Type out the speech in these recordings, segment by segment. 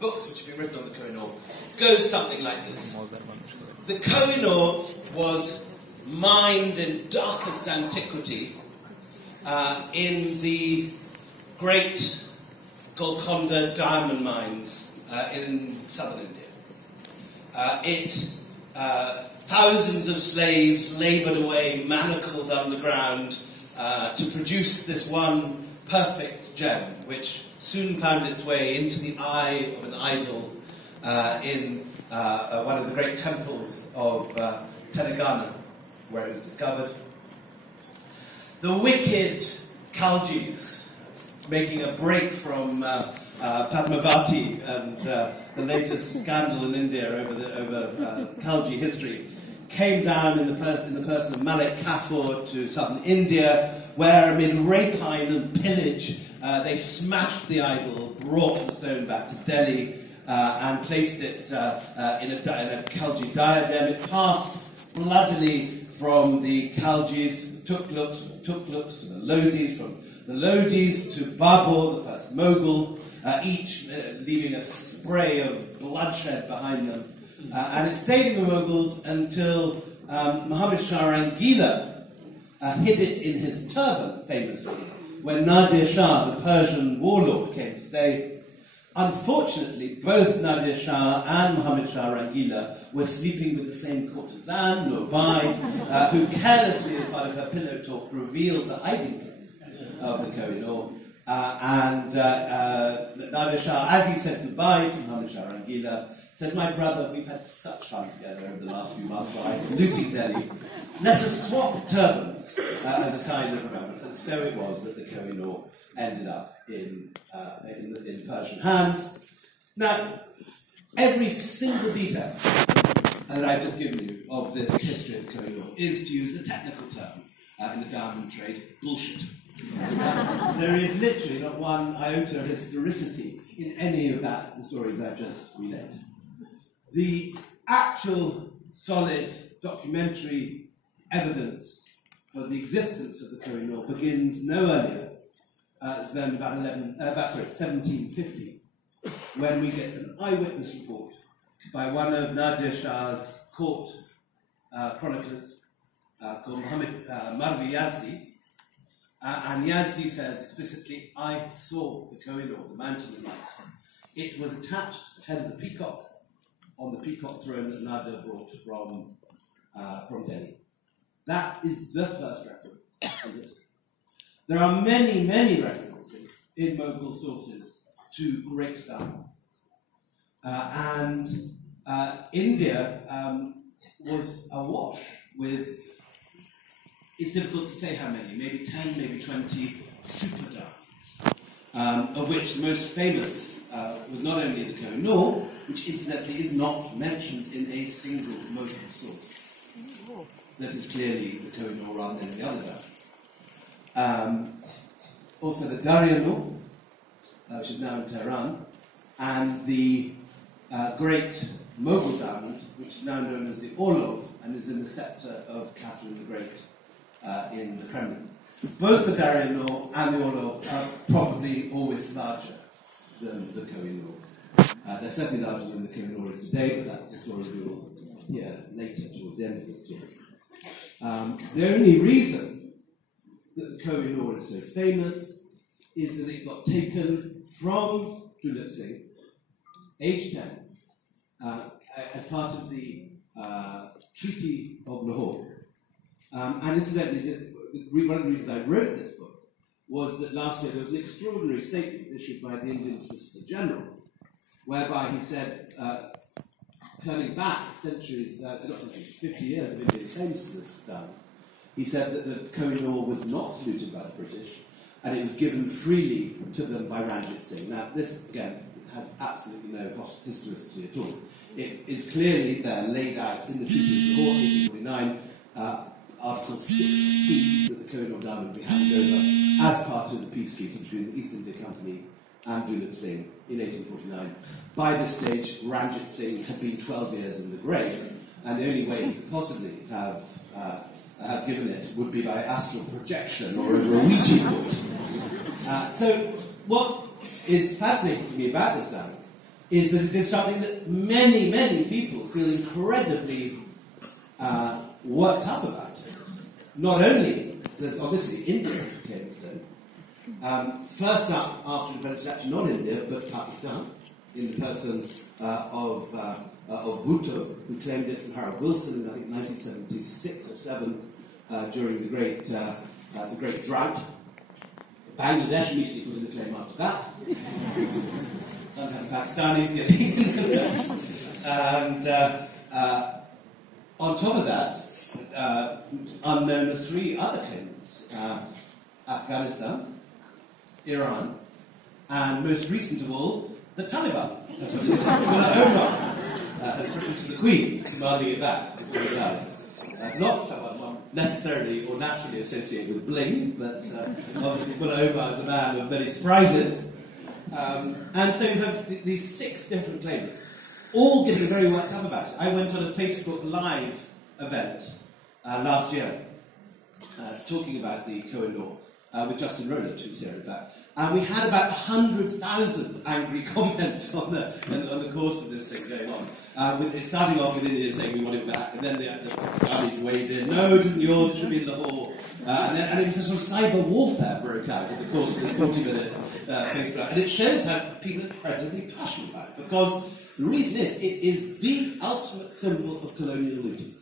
books which have been written on the Kohinoor goes something like this. The Kohinoor was mined in darkest antiquity in the great Golconda diamond mines in southern India. Thousands of slaves laboured away, manacled underground, to produce this one perfect gem, which soon found its way into the eye of an idol in one of the great temples of Telangana, where it was discovered. The wicked Khaljis, making a break from Padmavati and the latest scandal in India over Khalji history, came down in the person of Malik Kafur to southern India, where amid rapine and pillage they smashed the idol, brought the stone back to Delhi, and placed it in a Khalji diadem. It passed bloodily from the Khaljis to the Tughlaqs to the Lodis, from the Lodis to Babur, the first Mughal, each leaving a spray of bloodshed behind them. And it stayed in the Mughals until Muhammad Shah Rangila hid it in his turban, famously, when Nadir Shah, the Persian warlord, came to stay. Unfortunately, both Nadir Shah and Muhammad Shah Rangila were sleeping with the same courtesan, Nurbai, who carelessly, as part of her pillow talk, revealed the hiding place of the Kohinoor. And Nadir Shah, as he said goodbye to Muhammad Shah Rangila, said, "My brother, we've had such fun together over the last few months while I've been looting Delhi. Let us swap turbans as a sign of remembrance." And so it was that the Kohinoor ended up in Persian hands. Now, every single detail that I've just given you of this history of the Kohinoor is, to use a technical term in the diamond trade, bullshit. There is literally not one iota of historicity in any of the stories I've just relayed. The actual solid documentary evidence for the existence of the Kohinoor begins no earlier than about 1750, when we get an eyewitness report by one of Nadir Shah's court chroniclers called Muhammad Marvi Yazdi. And Yazdi says explicitly, "I saw the Kohinoor, the mountain of light. It was attached to the head of the peacock on the peacock throne that Nadir brought from Delhi." That is the first reference in history. There are many, many references in Mughal sources to great diamonds. And India was awash with, it's difficult to say how many, maybe 10, maybe 20 super diamonds, of which the most famous was not only the Kohinoor, which incidentally is not mentioned in a single Mughal source. That is clearly the Kohinoor rather than the other diamonds. Also the Dalrymple, which is now in Tehran, and the great Mughal diamond, which is now known as the Orlov, and is in the scepter of Catherine the Great in the Kremlin. Both the Dalrymple and the Orlov are probably always larger than the Kohinoor. They're certainly larger than the Kohinoor is today, but that's the story we will hear later, towards the end of the story. The only reason that the Kohinoor is so famous is that it got taken from Dalrymple Singh, age 10, as part of the Treaty of Lahore. And incidentally, one of the reasons I wrote this book was that last year there was an extraordinary statement issued by the Indian Solicitor General, whereby he said, turning back centuries, not centuries, 50 years of Indian claims to this diamond, he said that the Kohinoor was not looted by the British, and it was given freely to them by Ranjit Singh. Now, this, again, has absolutely no historicity at all. It is clearly there, laid out in the Treaty of Lahore, 1849, Article 6C, that the Kohinoor diamond be handed over as part of the peace treaty between the East India Company and Dalrymple Singh in 1849. By this stage, Ranjit Singh had been 12 years in the grave, and the only way he could possibly have given it would be by astral projection or over a Ouija board. So what is fascinating to me about this diamond is that it is something that many, many people feel incredibly worked up about. Not only, there's obviously India came stone. First up, after independence, actually not India, but Pakistan, in the person of Bhutto, who claimed it from Harold Wilson in, I think, 1976 or 7, during the great drought. Bangladesh immediately put in a claim after that. Don't have the Pakistanis getting in. And on top of that, unknown are 3 other claimants: Afghanistan, Iran, and most recent of all, the Taliban. Omar has written to the Queen, demanding it back. Not someone necessarily or naturally associated with bling, but obviously Mullah Omar is a man of many surprises. And so you have these 6 different claimants, all getting very worked up about it. I went on a Facebook Live event last year, talking about the Kohinoor, with Justin Rowland, who's here in fact. And we had about 100,000 angry comments on the course of this thing going on. With starting off with India saying we want it back, and then the Pakistanis weighed in, no, it isn't yours, it should be in Lahore. And it was a sort of cyber warfare broke out in the course of this 40-minute Facebook. And it shows how people are incredibly passionate about it, because the reason is, it is the ultimate symbol of colonial looting.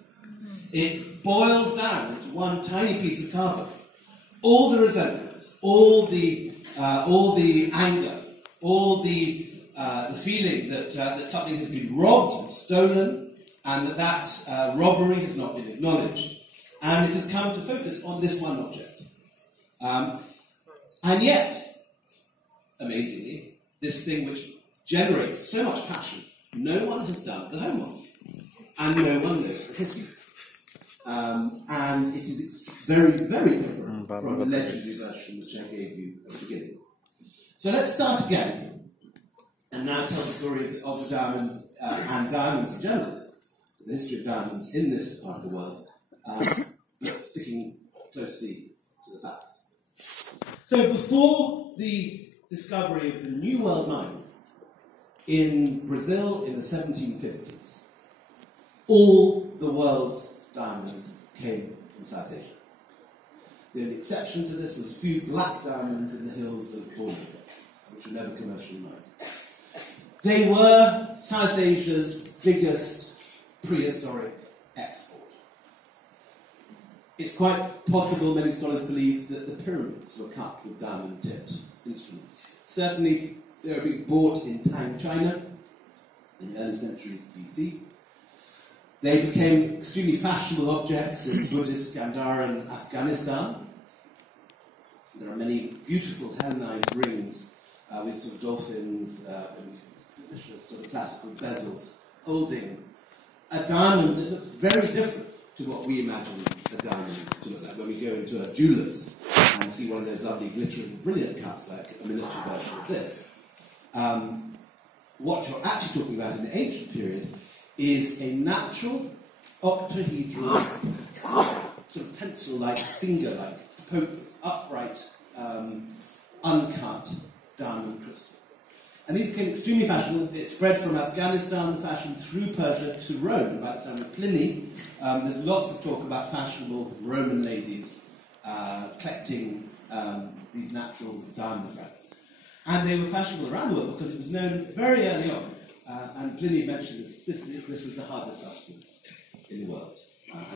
It boils down into one tiny piece of carbon. All the resentments, all the anger, all the feeling that something has been robbed and stolen, and that robbery has not been acknowledged, and it has come to focus on this one object. And yet, amazingly, this thing which generates so much passion, no one has done the homework, and no one knows the history. And it is very, very different from the legendary version which I gave you at the beginning. So let's start again, and now tell the story of the diamond and diamonds in general, the history of diamonds in this part of the world, but sticking closely to the facts. So before the discovery of the New World mines in Brazil in the 1750s, all the world's diamonds came from South Asia. The only exception to this was a few black diamonds in the hills of Borneo, which were never commercially mined. They were South Asia's biggest prehistoric export. It's quite possible, many scholars believe, that the pyramids were cut with diamond-tipped instruments. Certainly, they were being bought in Tang, China, in the early centuries BC. They became extremely fashionable objects in Buddhist Gandhara in Afghanistan. There are many beautiful hand-knifed rings with sort of dolphins and delicious sort of classical bezels holding a diamond that looks very different to what we imagine a diamond to look like when we go into a jeweller's and see one of those lovely glittering brilliant cuts like a miniature version of this. What you're actually talking about in the ancient period is a natural octahedral sort of pencil-like, finger-like, upright, uncut diamond crystal. And these became extremely fashionable. It spread from Afghanistan, the fashion, through Persia to Rome. About the time of Pliny, there's lots of talk about fashionable Roman ladies collecting these natural diamond fragments. And they were fashionable around the world because it was known very early on, and Pliny mentioned this was the hardest substance in the world.